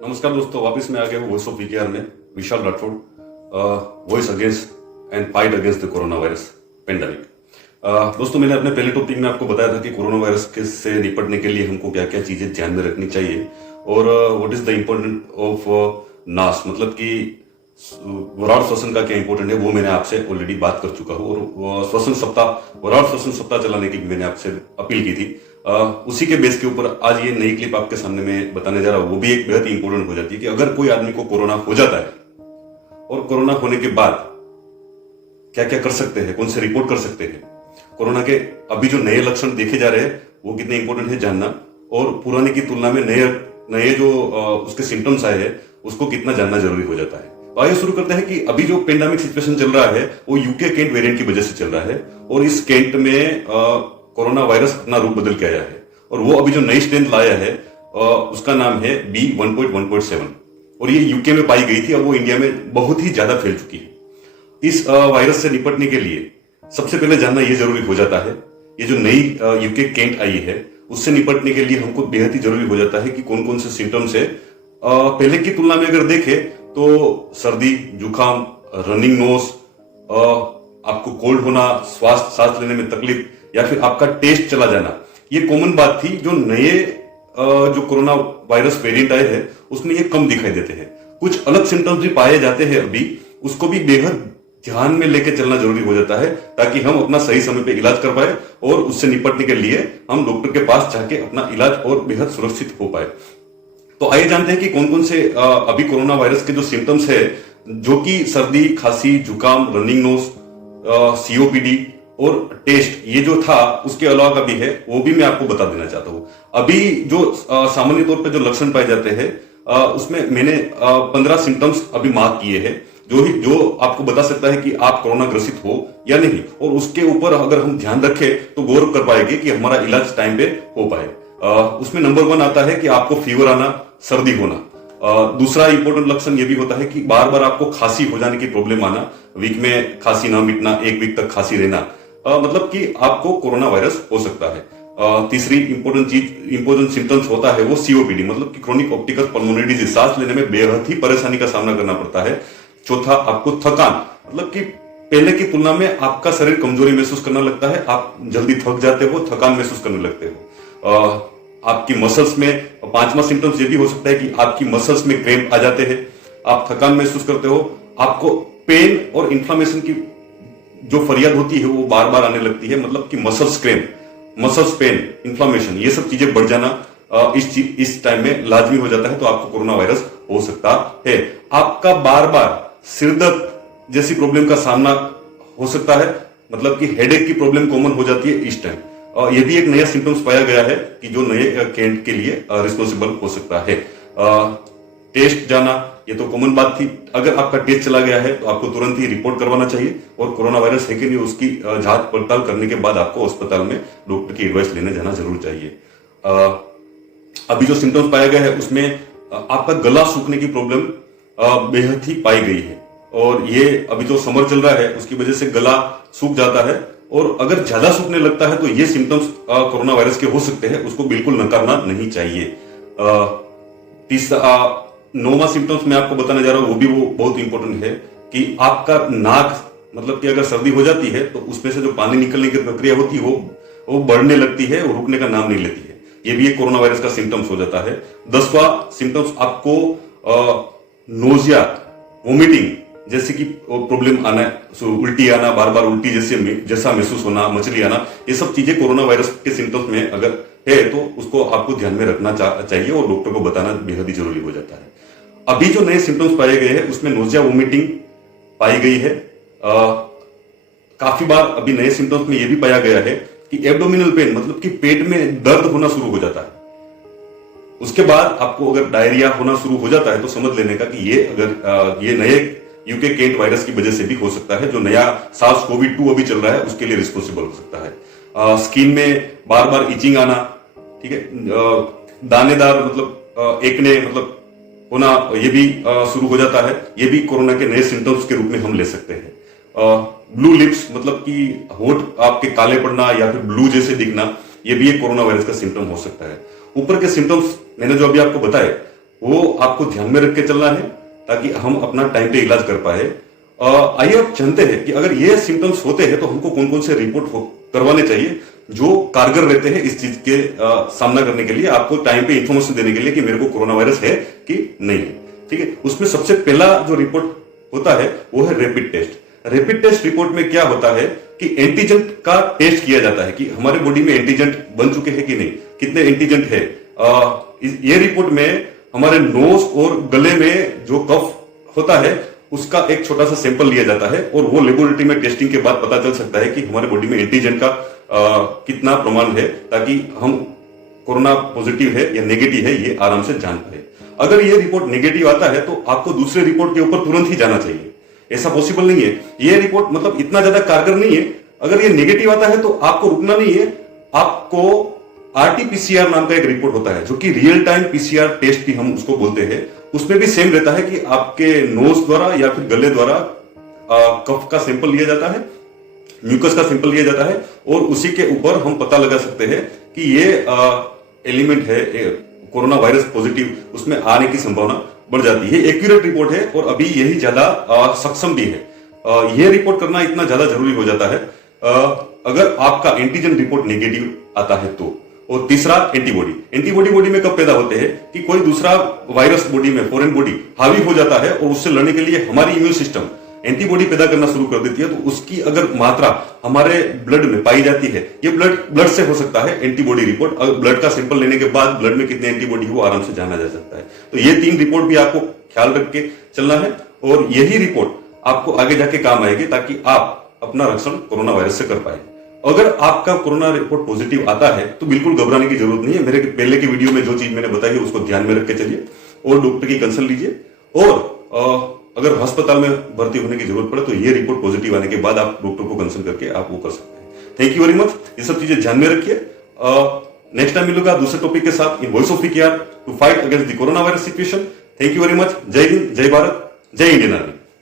नमस्कार दोस्तों, वापस मैं आ गया हूँ वॉइस ऑफ वीकेआर में। Vishal Rathore, voice against and fight against the corona virus pandemic. दोस्तों, मैंने अपने पहले टॉपिक में आपको बताया था कि कोरोना वायरस से निपटने के लिए हमको क्या क्या चीजें ध्यान में रखनी चाहिए और what is the important of नास, मतलब कि वराड़ श्वसन का क्या इंपॉर्टेंट है, वो मैंने आपसे ऑलरेडी बात कर चुका हूँ। और श्वसन सप्ताह, वराड़ श्वसन सप्ताह चलाने की मैंने आपसे अपील की थी। उसी के बेस के ऊपर आज ये नई क्लिप आपके सामने मैं बताने जा रहा हूँ। वो भी एक बेहद ही इंपॉर्टेंट हो जाती है कि अगर कोई आदमी को कोरोना हो जाता है और कोरोना होने के बाद क्या क्या कर सकते हैं, कौन से रिपोर्ट कर सकते हैं, कोरोना के अभी जो नए लक्षण देखे जा रहे हैं वो कितने इंपॉर्टेंट है जानना, और पुराने की तुलना में नए नए जो उसके सिम्टम्स आए हैं उसको कितना जानना जरूरी हो जाता है। तो आइए शुरू करते हैं कि अभी जो पेंडेमिक सिचुएशन चल रहा है वो यूके केंट वेरिएंट की वजह से चल रहा है, और इस केंट में कोरोना वायरस अपना रूप बदल के आया है, और वो अभी जो नई स्ट्रेन लाया है उसका नाम है B1.1.7, और ये यूके में पाई गई थी। अब वो इंडिया में बहुत ही ज्यादा फैल चुकी है। इस वायरस से निपटने के लिए सबसे पहले जानना यह जरूरी हो जाता है, ये जो नई यूके केंट आई है उससे निपटने के लिए हमको बेहद ही जरूरी हो जाता है कि कौन कौन से सिम्टम्स है। पहले की तुलना में अगर देखें तो सर्दी, जुकाम, रनिंग नोज, आपको कोल्ड होना, सांस लेने में तकलीफ, या फिर आपका टेस्ट चला जाना, ये कॉमन बात थी। जो नए जो कोरोना वायरस वेरिएंट आए हैं उसमें ये कम दिखाई देते हैं। कुछ अलग सिम्टम्स भी पाए जाते हैं अभी, उसको भी बेहद ध्यान में लेके चलना जरूरी हो जाता है ताकि हम अपना सही समय पे इलाज कर पाए और उससे निपटने के लिए हम डॉक्टर के पास जाके अपना इलाज और बेहद सुरक्षित हो पाए। तो आइए जानते हैं कि कौन कौन से अभी कोरोना वायरस के जो सिम्टम्स है, जो कि सर्दी, खांसी, जुकाम, रनिंग नोज, सीओपीडी और टेस्ट, ये जो था उसके अलावा का भी है, वो भी मैं आपको बता देना चाहता हूं। अभी जो सामान्य तौर पे जो लक्षण पाए जाते हैं उसमें मैंने 15 सिम्टम्स अभी मार्क किए हैं जो आपको बता सकता है कि आप कोरोना ग्रसित हो या नहीं, और उसके ऊपर अगर हम ध्यान रखें तो गौर कर पाएंगे कि हमारा इलाज टाइम पे हो पाए। उसमें नंबर 1 आता है कि आपको फीवर आना, सर्दी होना। दूसरा इंपॉर्टेंट लक्षण ये भी होता है कि बार बार आपको खांसी हो जाने की प्रॉब्लम आना, वीक में खांसी ना मिटना, 1 वीक तक खांसी रहना, मतलब कि आपको कोरोना वायरस हो सकता है। तीसरी इंपॉर्टेंट सिम्टम्स होता है वो सीओपीडी, मतलब कि क्रोनिक ऑप्टिकल पल्मोनरी डिजीज, सांस लेने में बेहद ही परेशानी का सामना करना पड़ता है। चौथा, आपको थकान, मतलब कि पहले की तुलना में आपका शरीर कमजोरी महसूस करने लगता है, आप जल्दी थक जाते हो, थकान महसूस करने लगते हो। आपकी मसल्स में, पांचवा सिम्टम्स ये भी हो सकता है कि आपकी मसल्स में क्रैम्प आ जाते हैं, आप थकान महसूस करते हो, आपको पेन और इन्फ्लामेशन की जो फरियाद होती है वो बार बार आने लगती है, मतलब कि muscles cramp, muscles pain, inflammation, ये सब चीजें बढ़ जाना इस टाइम में लाजमी हो जाता है। तो आपको कोरोना वायरस हो सकता है। आपका बार बार सिर दर्द जैसी प्रॉब्लम का सामना हो सकता है, मतलब कि हेडेक की प्रॉब्लम कॉमन हो जाती है इस टाइम। ये भी एक नया सिम्टम्स पाया गया है कि जो नए केंट के लिए रिस्पॉन्सिबल हो सकता है। टेस्ट जाना, ये तो कॉमन बात थी। अगर आपका टेस्ट चला गया है तो आपको तुरंत ही रिपोर्ट करवाना चाहिए, और कोरोना वायरस है कि नहीं उसकी जांच पड़ताल करने के बाद आपको अस्पताल में डॉक्टर की एडवाइस लेने जाना जरूर चाहिए। अभी जो सिम्टम्स पाया गया है उसमें आपका गला सूखने की प्रॉब्लम बेहद ही पाई गई है, और ये अभी जो समर चल रहा है उसकी वजह से गला सूख जाता है, और अगर ज्यादा सूखने लगता है तो ये सिम्टम्स कोरोना वायरस के हो सकते हैं, उसको बिल्कुल नकारना नहीं चाहिए। तीसरा, 9वां सिम्टम्स मैं आपको बताने जा रहा हूं, वो बहुत इंपॉर्टेंट है कि आपका नाक, मतलब कि अगर सर्दी हो जाती है तो उसमें से जो पानी निकलने की प्रक्रिया होती है वो बढ़ने लगती है और रुकने का नाम नहीं लेती है। ये भी एक कोरोना वायरस का सिम्टम्स हो जाता है। 10वां सिम्टम्स आपको नोजिया, वोमिटिंग जैसे कि प्रॉब्लम आना, उल्टी आना, बार बार उल्टी जैसा महसूस होना, मछली आना, ये सब चीजें कोरोना वायरस के सिम्टम्स में अगर है तो उसको आपको ध्यान में रखना चाहिए और डॉक्टर को बताना बेहद ही जरूरी हो जाता है। अभी जो नए सिम्टम्स पाए गए हैं उसमें नोजिया, वोमिटिंग पाई गई है। काफी बार अभी नए सिम्टम्स में यह भी पाया गया है कि एब्डोमिनल पेन, मतलब कि पेट में दर्द होना शुरू हो जाता है। उसके बाद आपको अगर डायरिया होना शुरू हो जाता है तो समझ लेने का कि ये नए यूके केंट वायरस की वजह से भी हो सकता है। जो नया SARS-CoV-2 अभी चल रहा है उसके लिए रिस्पॉन्सिबल हो सकता है। स्किन में बार बार इचिंग आना, ठीक है, दानेदार, मतलब एकने, मतलब होना, ये भी शुरू हो जाता है। ये भी कोरोना के नए सिम्टम्स के रूप में हम ले सकते हैं। ब्लू लिप्स, मतलब कि होठ आपके काले पड़ना या फिर ब्लू जैसे दिखना, ये भी एक कोरोना वायरस का सिम्टम हो सकता है। ऊपर के सिम्टम्स मैंने जो अभी आपको बताए वो आपको ध्यान में रख के चलना है ताकि हम अपना टाइम पे इलाज कर पाए। आइए अब जानते हैं कि अगर ये सिम्टम्स होते हैं तो हमको कौन कौन से रिपोर्ट करवाने चाहिए जो कारगर रहते हैं इस चीज के सामना करने के लिए, आपको टाइम पे इंफॉर्मेशन देने के लिए कि मेरे को कोरोना वायरस है कि नहीं है। ठीक है, उसमें सबसे पहला जो रिपोर्ट होता है वो है rapid test. Rapid test report में क्या होता है कि एंटीजन का टेस्ट किया जाता है कि हमारे बॉडी में एंटीजन बन चुके हैं कि नहीं, कितने एंटीजन है। ये रिपोर्ट में हमारे नोज और गले में जो कफ होता है उसका एक छोटा सा सैंपल लिया जाता है और वो लेबोरेटरी में टेस्टिंग के बाद पता चल सकता है कि हमारे बॉडी में एंटीजन का कितना प्रमाण है, ताकि हम कोरोना पॉजिटिव है या नेगेटिव है ये आराम से जान पाए। अगर ये रिपोर्ट नेगेटिव आता है तो आपको दूसरे रिपोर्ट के ऊपर तुरंत ही जाना चाहिए, ऐसा पॉसिबल नहीं है। ये रिपोर्ट मतलब इतना ज्यादा कारगर नहीं है। अगर ये नेगेटिव आता है तो आपको रुकना नहीं है, आपको आरटीपीसीआर नाम का एक रिपोर्ट होता है जो कि रियल टाइम पीसीआर टेस्ट भी हम उसको बोलते हैं। उसमें भी सेम रहता है कि आपके नोज द्वारा या फिर गले द्वारा कफ का सैंपल लिया जाता है, म्यूकस का सैंपल लिया जाता है और उसी के ऊपर हम पता लगा सकते हैं कि ये एलिमेंट है कोरोना वायरस पॉजिटिव, उसमें आने की संभावना बढ़ जाती है। एक्यूरेट रिपोर्ट है और अभी यही ज्यादा सक्षम भी है। यह रिपोर्ट करना इतना ज्यादा जरूरी हो जाता है अगर आपका एंटीजन रिपोर्ट नेगेटिव आता है तो। और तीसरा एंटीबॉडी। एंटीबॉडी बॉडी में कब पैदा होते हैं कि कोई दूसरा वायरस बॉडी में, फॉरेन बॉडी हावी हो जाता है और उससे लड़ने के लिए हमारी इम्यून सिस्टम एंटीबॉडी पैदा करना शुरू कर देती है, तो उसकी अगर मात्रा हमारे ब्लड में पाई जाती है, ये ब्लड से हो सकता है एंटीबॉडी रिपोर्ट। अगर ब्लड का सैंपल लेने के बाद ब्लड में कितने एंटीबॉडी है वो आराम से जाना जा सकता है। तो ये 3 रिपोर्ट भी आपको ख्याल रख के चलना है और यही रिपोर्ट आपको आगे जाके काम आएगी ताकि आप अपना रक्षण कोरोना वायरस से कर पाए। अगर आपका कोरोना रिपोर्ट पॉजिटिव आता है तो बिल्कुल घबराने की जरूरत नहीं है। मेरे पहले की वीडियो में जो चीज मैंने बताई है उसको ध्यान में रख के चलिए और डॉक्टर की कंसल्ट लीजिए। और अगर अस्पताल में भर्ती होने की जरूरत पड़े तो ये रिपोर्ट पॉजिटिव आने के बाद आप डॉक्टर को कंसल्ट करके आप वो कर सकते हैं। Thank you very much. ये सब चीजें ध्यान में रखिए। नेक्स्ट टाइम मिलूंगा दूसरे टॉपिक के साथ in voice of PKR to fight against the corona virus situation. Thank you very much. जय हिंद, जय भारत, जय इंडियन आर्मी।